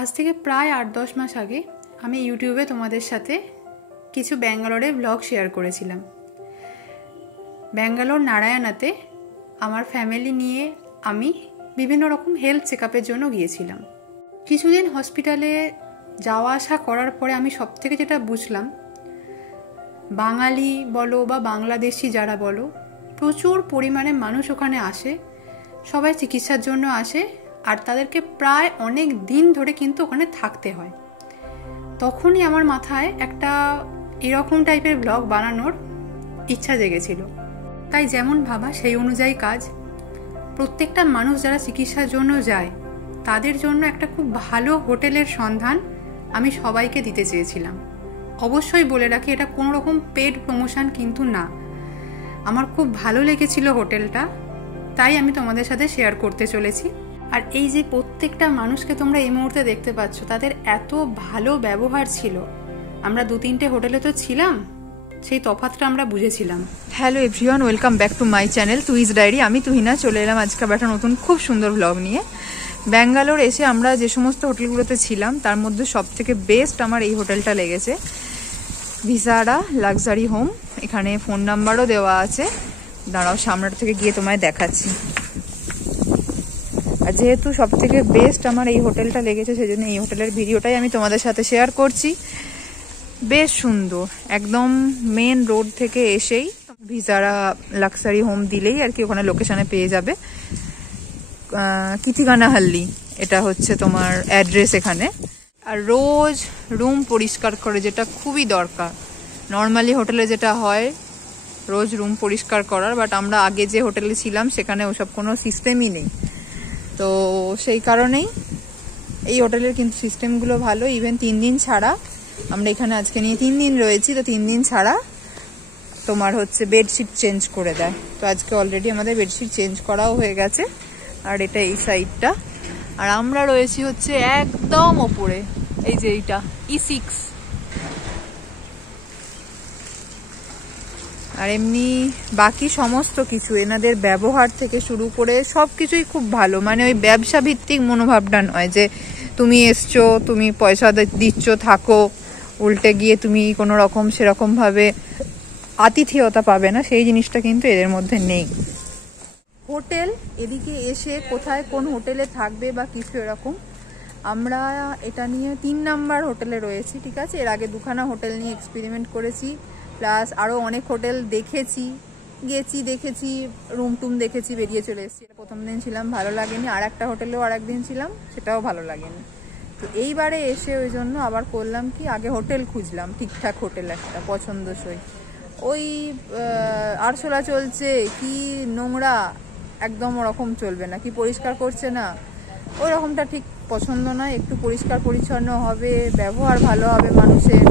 আজ থেকে প্রায় ৮-১০ মাস আগে আমি ইউটিউবে তোমাদের সাথে কিছু ব্যাঙ্গালোরের ব্লগ শেয়ার করেছিলাম। ব্যাঙ্গালোর নারায়ণাতে আমার ফ্যামিলি নিয়ে আমি বিভিন্ন রকম হেলথ চেকআপের জন্য গিয়েছিলাম। কিছুদিন হসপিটালে যাওয়া আসা করার পরে আমি সবথেকে যেটা বুঝলাম, বাঙালি বলো বা বাংলাদেশি যারা বলো, প্রচুর পরিমাণে মানুষ ওখানে আসে, সবাই চিকিৎসার জন্য আসে, আর তাদেরকে প্রায় অনেক দিন ধরে কিন্তু ওখানে থাকতে হয়। তখনই আমার মাথায় একটা এরকম টাইপের ব্লগ বানানোর ইচ্ছা জেগেছিল। তাই যেমন ভাবা সেই অনুযায়ী কাজ। প্রত্যেকটা মানুষ যারা চিকিৎসার জন্য যায় তাদের জন্য একটা খুব ভালো হোটেলের সন্ধান আমি সবাইকে দিতে চেয়েছিলাম। অবশ্যই বলে রাখি, এটা কোনো রকম পেড প্রমোশন কিন্তু না। আমার খুব ভালো লেগেছিল হোটেলটা, তাই আমি তোমাদের সাথে শেয়ার করতে চলেছি। আর এই যে প্রত্যেকটা মানুষকে তোমরা এই মুহূর্তে দেখতে পাচ্ছ, তাদের এত ভালো ব্যবহার ছিল। আমরা 2-3টে হোটেলে তো ছিলাম, সেই তফাৎটা আমরা বুঝেছিলাম। Hello everyone, welcome back to my channel Tuhi's diary. আমি তুহিনা চলে এলাম আজকে একটা নতুন খুব সুন্দর ব্লগ নিয়ে। ব্যাঙ্গালোর এসে আমরা যে সমস্ত হোটেলগুলোতে ছিলাম তার মধ্যে সবথেকে বেস্ট আমার এই হোটেলটা লেগেছে, ভিসারা লাক্সারি হোম। এখানে ফোন নাম্বারও দেওয়া আছে, দাঁড়াও সামনের থেকে গিয়ে তোমায় দেখাচ্ছি। আর যেহেতু সবথেকে বেস্ট আমার এই হোটেলটা লেগেছে, সেজন্য এই হোটেলের ভিডিওটাই আমি তোমাদের সাথে শেয়ার করছি। বেশ সুন্দর, একদম মেন রোড থেকে এসেই ভিসারা লাক্সারি হোম দিলেই আর কি ওখানে লোকেশনে পেয়ে যাবে। কিতিগানাহাল্লি এটা হচ্ছে তোমার অ্যাড্রেস এখানে। আর রোজ রুম পরিষ্কার করে, যেটা খুবই দরকার। নর্মালি হোটেলে যেটা হয় রোজ রুম পরিষ্কার করার, বাট আমরা আগে যে হোটেলে ছিলাম সেখানে ওসব কোনো সিস্টেমই নেই। তো সেই কারণেই এই হোটেলের কিন্তু সিস্টেমগুলো ভালো। ইভেন 3 দিন ছাড়া, আমরা এখানে আজকে নিয়ে 3 দিন রয়েছি, তো 3 দিন ছাড়া তোমার হচ্ছে বেডশিট চেঞ্জ করে দেয়। তো আজকে অলরেডি আমাদের বেডশিট চেঞ্জ করাও হয়ে গেছে। আর এটা এই সাইডটা, আর আমরা রয়েছি হচ্ছে একদম ওপরে, এই যে এইটা E6। আর এমনি বাকি সমস্ত কিছু, এনাদের ব্যবহার থেকে শুরু করে সব কিছুই খুব ভালো। মানে ওই ব্যবসা ভিত্তিক মনোভাবটা নয় যে তুমি এসছো, তুমি পয়সা দিচ্ছ থাকো, উল্টে গিয়ে তুমি কোনো রকম সেরকমভাবে আতিথেয়তা পাবে না, সেই জিনিসটা কিন্তু এদের মধ্যে নেই। হোটেল এদিকে এসে কোথায় কোন হোটেলে থাকবে বা কিছু এরকম, আমরা এটা নিয়ে 3 নাম্বার হোটেলে রয়েছি, ঠিক আছে। এর আগে 2খানা হোটেল নিয়ে এক্সপেরিমেন্ট করেছি, প্লাস আরও অনেক হোটেল দেখেছি, গেছি, দেখেছি, রুম টুম দেখেছি, বেরিয়ে চলে এসেছি। প্রথম দিন ছিলাম, ভালো লাগেনি। আর একটা হোটেলেও আর একদিন ছিলাম, সেটাও ভালো লাগেনি। তো এইবারে এসে ওই জন্য আবার করলাম কি, আগে হোটেল খুঁজলাম, ঠিকঠাক হোটেল একটা পছন্দসই। ওই আরশোলা চলছে, কি নোংরা, একদম ওরকম চলবে না, কি পরিষ্কার করছে না, ওই রকমটা ঠিক পছন্দ নয়। একটু পরিষ্কার পরিচ্ছন্ন হবে, ব্যবহার ভালো হবে মানুষের,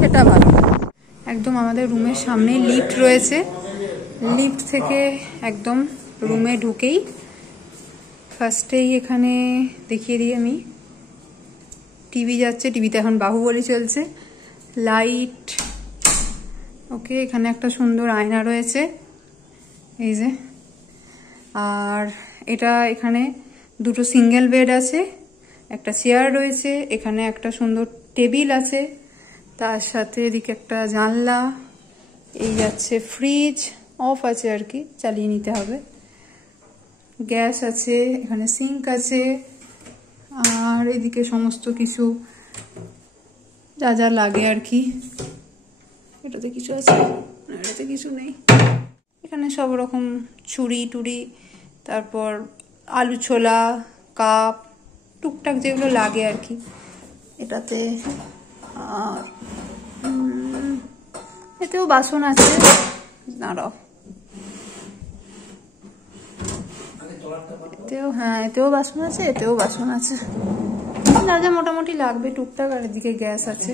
সেটা ভালো। একদম আমাদের রুমের সামনে লিফট রয়েছে, লিফট থেকে একদম রুমে ঢুকেই ফার্স্টেই এখানে দেখিয়ে দিই আমি, টিভি যাচ্ছে, টিভিতে এখন বাহুবলী চলছে, লাইট ওকে। এখানে একটা সুন্দর আয়না রয়েছে, এই যে। আর এটা এখানে 2টো সিঙ্গেল বেড আছে, একটা চেয়ার রয়েছে, এখানে একটা সুন্দর টেবিল আছে, তার সাথে এদিকে একটা জানলা, এই যাচ্ছে ফ্রিজ, অফ আছে আর কি, চালিয়ে নিতে হবে, গ্যাস আছে, এখানে সিঙ্ক আছে, আর এদিকে সমস্ত কিছু যা যা লাগে আর কি। এটাতে কিছু আছে না, এটাতে কিছু নেই। এখানে সব রকম ছুরি টুরি, তারপর আলু ছোলা, কাপ, টুকটাক যেগুলো লাগে আর কি এটাতে। আর এতেও বাসন আছে, দাঁড়াও, এতেও বাসন আছে, এতেও বাসন আছে, যা যা মোটামুটি লাগবে টুকটাক। আর এদিকে গ্যাস আছে,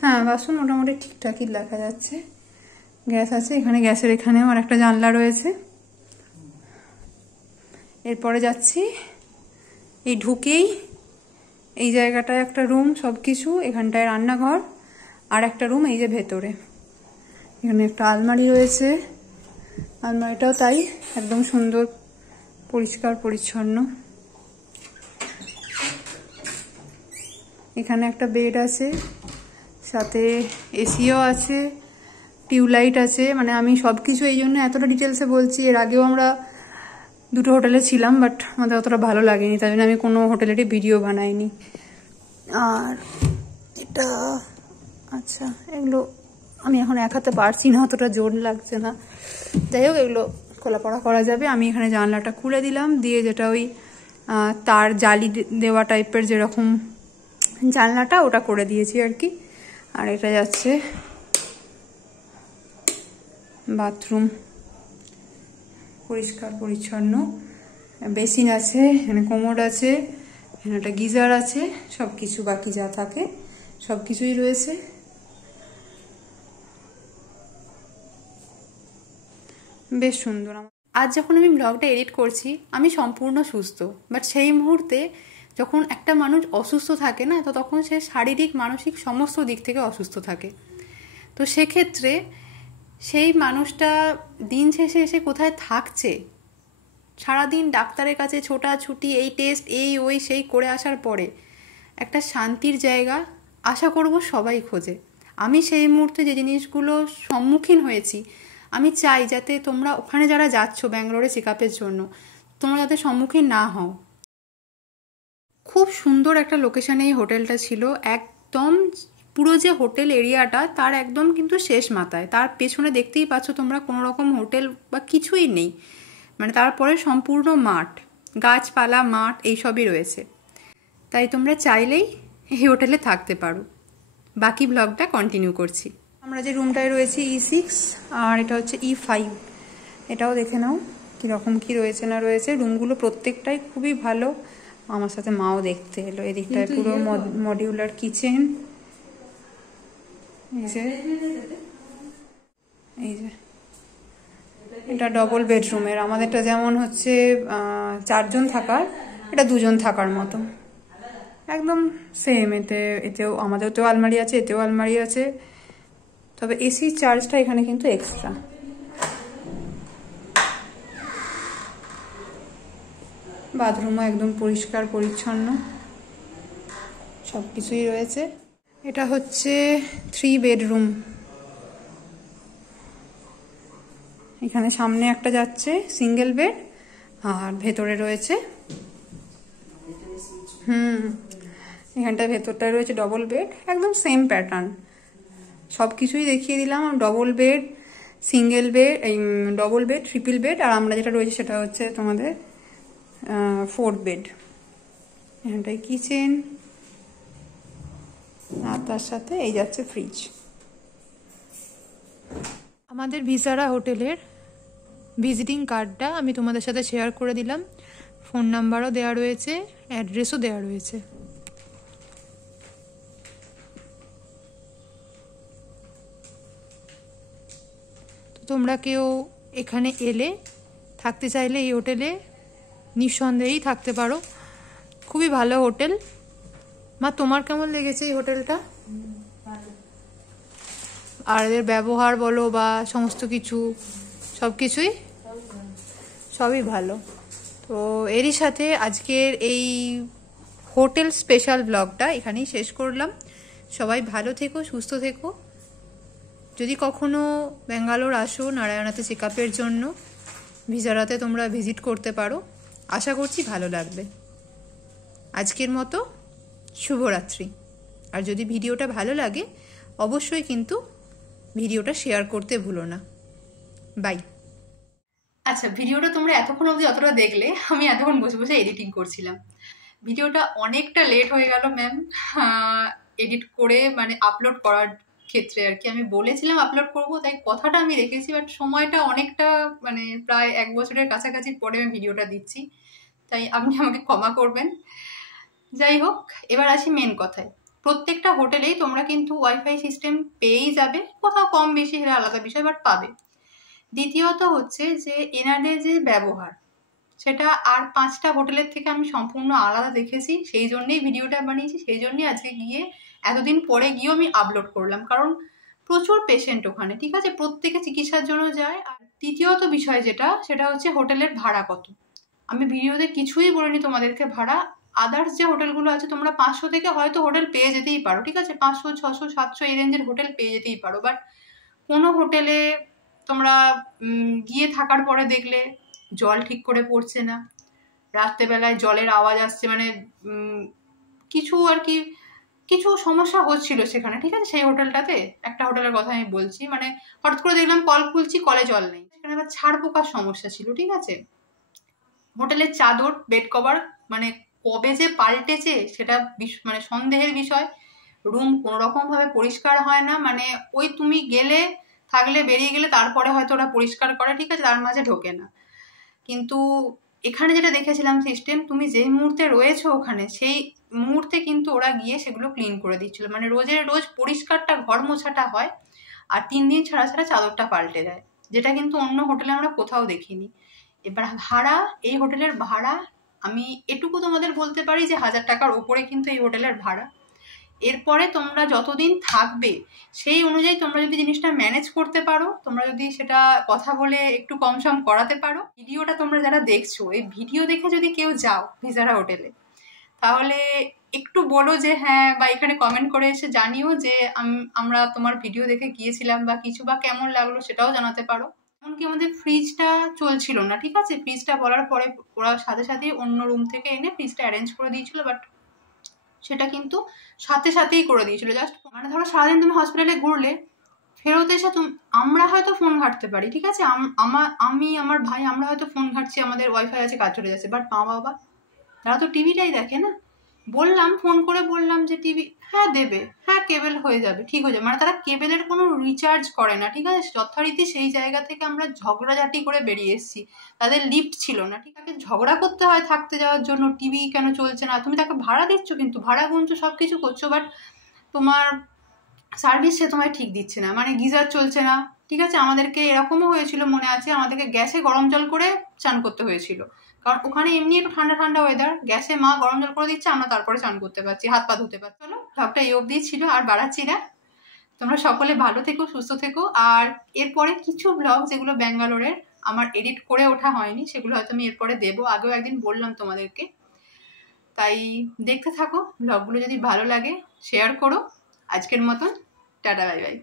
হ্যাঁ বাসন মোটামুটি ঠিকঠাকই দেখা যাচ্ছে। গ্যাস আছে এখানে, গ্যাসের এখানেও আর একটা জানলা রয়েছে। এরপরে যাচ্ছি, এই ঢুকেই এই জায়গাটায় একটা রুম, সব কিছু এখানটায় রান্নাঘর, আর একটা রুম এই যে ভেতরে। এখানে একটা আলমারি রয়েছে, আলমারিটাও তাই একদম সুন্দর পরিষ্কার পরিচ্ছন্ন। এখানে একটা বেড আছে, সাথে এসিও আছে, টিউবলাইট আছে। মানে আমি সব কিছু এই জন্য এতটা ডিটেলসে বলছি। এর আগেও আমরা দুটো হোটেলে ছিলাম, বাট আমাদের অতটা ভালো লাগেনি, তাই জন্য আমি কোনো হোটেলেরই ভিডিও বানাইনি। আর এটা আচ্ছা, এগুলো আমি এখন এক হাতে পারছি না, অতটা জোর লাগছে না। যাই হোক, এগুলো খোলাপড়া করা যাবে। আমি এখানে জানলাটা খুলে দিলাম, দিয়ে যেটা ওই তার জালি দেওয়া টাইপের যেরকম জানলাটা, ওটা করে দিয়েছি আর কি। আর এটা যাচ্ছে বাথরুম, পরিষ্কার পরিচ্ছন্ন, বেসিন আছে, এখানে কোমোড আছে, এখানে একটা গিজার আছে, সব কিছু বাকি যা থাকে সব কিছুই রয়েছে। বেশ সুন্দর। আজ যখন আমি ব্লগটা এডিট করছি আমি সম্পূর্ণ সুস্থ, বাট সেই মুহূর্তে যখন একটা মানুষ অসুস্থ থাকে না, তো তখন সে শারীরিক মানসিক সমস্ত দিক থেকে অসুস্থ থাকে। তো সেক্ষেত্রে সেই মানুষটা দিন শেষে এসে কোথায় থাকছে, সারাদিন ডাক্তারের কাছে ছোটাছুটি, এই টেস্ট এই ওই সেই করে আসার পরে একটা শান্তির জায়গা আশা করব সবাই খোঁজে। আমি সেই মুহূর্তে যে জিনিসগুলো সম্মুখীন হয়েছি, আমি চাই যাতে তোমরা ওখানে যারা যাচ্ছ ব্যাঙ্গালোরে চেক আপের জন্য, তোমরা যাতে সম্মুখীন না হও। খুব সুন্দর একটা লোকেশানে এই হোটেলটা ছিল, একদম পুরো যে হোটেল এরিয়াটা তার একদম কিন্তু শেষ মাথায়। তার পেছনে দেখতেই পাচ্ছ তোমরা, কোনো রকম হোটেল বা কিছুই নেই, মানে তারপরে সম্পূর্ণ মাঠ, গাছপালা, মাঠ এইসবই রয়েছে। তাই তোমরা চাইলেই এই হোটেলে থাকতে পারো। বাকি ব্লগটা কন্টিনিউ করছি। আমরা যে রুমটায় রয়েছি E6, আর এটা হচ্ছে E5। এটাও দেখে নাও কীরকম কী রয়েছে না রয়েছে। রুমগুলো প্রত্যেকটাই খুবই ভালো। আমার সাথে মাও দেখতে এলো। এদিকটায় পুরো মডিউলার কিচেন, এই যে এটা ডবল বেডরুমের। আমাদেরটা যেমন হচ্ছে 4 জন থাকার, এটা 2 জন থাকার মতো, একদম সেম। এতেও আমাদেরতেও আলমারি আছে, এতেও আলমারি আছে, তবে এসি চার্জটা এখানে কিন্তু এক্সট্রা। বাথরুমও একদম পরিষ্কার পরিচ্ছন্ন, সব কিছুই রয়েছে। এটা হচ্ছে 3 বেডরুম। এখানে সামনে একটা যাচ্ছে সিঙ্গেল বেড, আর ভেতরে রয়েছে এখানটা ভেতরটায় রয়েছে ডবল বেড, একদম সেম প্যাটার্ন। সব কিছুই দেখিয়ে দিলাম। Double bed, single bed, double bed, triple bed, আর আমরা যেটা রয়েছে সেটা হচ্ছে তোমাদের 4 বেড। এখানটায় কিচেন, আর তার সাথে এই যাচ্ছে ফ্রিজ। আমাদের ভিসারা হোটেলের ভিজিটিং কার্ডটা আমি তোমাদের সাথে শেয়ার করে দিলাম। ফোন নাম্বারও দেওয়া রয়েছে, অ্যাড্রেসও দেওয়া রয়েছে। তো তোমরা কেউ এখানে এলে থাকতে চাইলে এই হোটেলে নিঃসন্দেহেই থাকতে পারো। খুবই ভালো হোটেল। মা, তোমার কেমন লেগেছে এই হোটেলটা? আর এদের ব্যবহার বলো বা সমস্ত কিছু, সব কিছুই সবই ভালো। তো এরই সাথে আজকের এই হোটেল স্পেশাল ব্লগটা এখানেই শেষ করলাম। সবাই ভালো থেকো, সুস্থ থেকো। যদি কখনো ব্যাঙ্গালোর আসো নারায়ণাতে চেক আপের জন্য, ভিসারাতে তোমরা ভিজিট করতে পারো। আশা করছি ভালো লাগবে। আজকের মতো শুভরাত্রি। আর যদি ভিডিওটা ভালো লাগে অবশ্যই কিন্তু ভিডিওটা শেয়ার করতে ভুলো না। বাই। আচ্ছা, ভিডিওটা তোমরা এতক্ষণ অবধি যতটা দেখলে, আমি এতক্ষণ বসে বসে এডিটিং করছিলাম। ভিডিওটা অনেকটা লেট হয়ে গেল ম্যাম এডিট করে, মানে আপলোড করার ক্ষেত্রে আর কি। আমি বলেছিলাম আপলোড করব, তাই কথাটা আমি রেখেছি, বাট সময়টা অনেকটা মানে প্রায় 1 বছরের কাছাকাছি পরে আমি ভিডিওটা দিচ্ছি, তাই আপনি আমাকে ক্ষমা করবেন। যাই হোক, এবার আসি মেন কথায়। প্রত্যেকটা হোটেলেই তোমরা কিন্তু ওয়াইফাই সিস্টেম পেয়েই যাবে, কোথাও কম বেশি সেটা আলাদা বিষয়, বাট পাবে। দ্বিতীয়ত হচ্ছে যে এনাদের যে ব্যবহার, সেটা আর 5টা হোটেলের থেকে আমি সম্পূর্ণ আলাদা দেখেছি। সেই জন্যেই ভিডিওটা বানিয়েছি, সেই জন্যই আজকে গিয়ে এতদিন পরে গিয়েও আমি আপলোড করলাম, কারণ প্রচুর পেশেন্ট ওখানে, ঠিক আছে, প্রত্যেকে চিকিৎসার জন্য যায়। আর তৃতীয়ত বিষয় যেটা, সেটা হচ্ছে হোটেলের ভাড়া কত। আমি ভিডিওতে কিছুই বলিনি তোমাদেরকে ভাড়া, আদার্স যে হোটেলগুলো আছে তোমরা 500 থেকে হয়তো হোটেল পেয়ে যেতেই পারো, ঠিক আছে, 500 600 700 এই রেঞ্জের হোটেল পেয়ে যেতেই পারো। বাট কোনো হোটেলে তোমরা গিয়ে থাকার পরে দেখলে জল ঠিক করে পড়ছে না, রাত্রেবেলায় জলের আওয়াজ আসছে, মানে কিছু আর কি কিছু সমস্যা হচ্ছিল সেখানে, ঠিক আছে। সেই হোটেলটাতে, একটা হোটেলের কথা আমি বলছি, মানে হঠাৎ করে দেখলাম কল খুলছি, কলে জল নেই, সেখানে আবার ছাড় পোকার সমস্যা ছিল, ঠিক আছে। হোটেলের চাদর, বেড কভার মানে কবে যে পাল্টেছে সেটা মানে সন্দেহের বিষয়। রুম কোনো রকম ভাবে পরিষ্কার হয় না, মানে ওই তুমি গেলে থাকলে বেরিয়ে গেলে তারপরে হয়তো ওরা পরিষ্কার করে, ঠিক আছে, তার মাঝে ঢোকে না। কিন্তু এখানে যেটা দেখেছিলাম সিস্টেম, তুমি যেই মুহূর্তে রয়েছো ওখানে সেই মুহূর্তে কিন্তু ওরা গিয়ে সেগুলো ক্লিন করে দিচ্ছিল, মানে রোজের রোজ পরিষ্কারটা, ঘর মোছাটা হয়, আর 3 দিন ছাড়া ছাড়া চাদরটা পাল্টে দেয়, যেটা কিন্তু অন্য হোটেলে আমরা কোথাও দেখিনি। এবার ভাড়া, এই হোটেলের ভাড়া আমি এটুকু তোমাদের বলতে পারি যে 1000 টাকার ওপরে কিন্তু এই হোটেলের ভাড়া। এরপরে তোমরা যতদিন থাকবে সেই অনুযায়ী তোমরা যদি জিনিসটা ম্যানেজ করতে পারো, তোমরা যদি সেটা কথা বলে একটু কম সম করাতে পারো। ভিডিওটা তোমরা যারা দেখছো, এই ভিডিও দেখে যদি কেউ যাও ভিজারা হোটেলে, তাহলে একটু বলো যে হ্যাঁ, বা এখানে কমেন্ট করে এসে জানিও যে আমরা তোমার ভিডিও দেখে গিয়েছিলাম বা কিছু, বা কেমন লাগলো সেটাও জানাতে পারো। এমনকি আমাদের ফ্রিজটা চলছিল না, ঠিক আছে, ফ্রিজটা বলার পরে ওরা সাথে সাথে অন্য রুম থেকে এনে ফ্রিজটা অ্যারেঞ্জ করে দিয়েছিল, বাট সেটা কিন্তু সাথে সাথেই করে দিয়েছিল। জাস্ট মানে ধরো সারাদিন তুমি হসপিটালে ঘুরলে, ফেরত এসে আমরা হয়তো ফোন ঘাঁটতে পারি, ঠিক আছে, আমি আমার ভাই আমরা হয়তো ফোন ঘাঁটছি, আমাদের ওয়াইফাই আছে, কাজ চলে যাচ্ছে, বাট মা বাবা তারা তো টিভিটাই দেখে না। বললাম, ফোন করে বললাম যে টিভি হ্যাঁ দেবে, হ্যাঁ কেবেল হয়ে যাবে, ঠিক হয়ে যাবে, মানে তারা কেবেলের কোনো রিচার্জ করে না, ঠিক আছে। যথারীতি সেই জায়গা থেকে আমরা ঝগড়াঝাটি করে বেরিয়ে এসেছি, তাদের লিফট ছিল না, ঠিক আছে, ঝগড়া করতে হয় থাকতে যাওয়ার জন্য, টিভি কেন চলছে না, তুমি তাকে ভাড়া দিচ্ছ, কিন্তু ভাড়া গুনছো, সব কিছু করছো, বাট তোমার সার্ভিস সে তোমায় ঠিক দিচ্ছে না, মানে গিজার চলছে না, ঠিক আছে। আমাদেরকে এরকমও হয়েছিল, মনে আছে, আমাদেরকে গ্যাসে গরম জল করে চান করতে হয়েছিল, কারণ ওখানে এমনি একটু ঠান্ডা ঠান্ডা ওয়েদার, গ্যাসে মা গরম জল করে দিচ্ছে, আমরা তারপরে চান করতে পারছি, হাত পা ধুতে পারছি। চলো, ব্লগটা এই অবধি ছিল, আর বাড়াচ্ছি না। তোমরা সকলে ভালো থেকো, সুস্থ থেকো। আর এরপরে কিছু ব্লগ যেগুলো ব্যাঙ্গালোরের আমার এডিট করে ওঠা হয়নি, সেগুলো হয়তো আমি এরপরে দেবো, আগেও একদিন বললাম তোমাদেরকে, তাই দেখতে থাকো ব্লগগুলো। যদি ভালো লাগে শেয়ার করো। আজকের মতন টাটা, বাই বাই।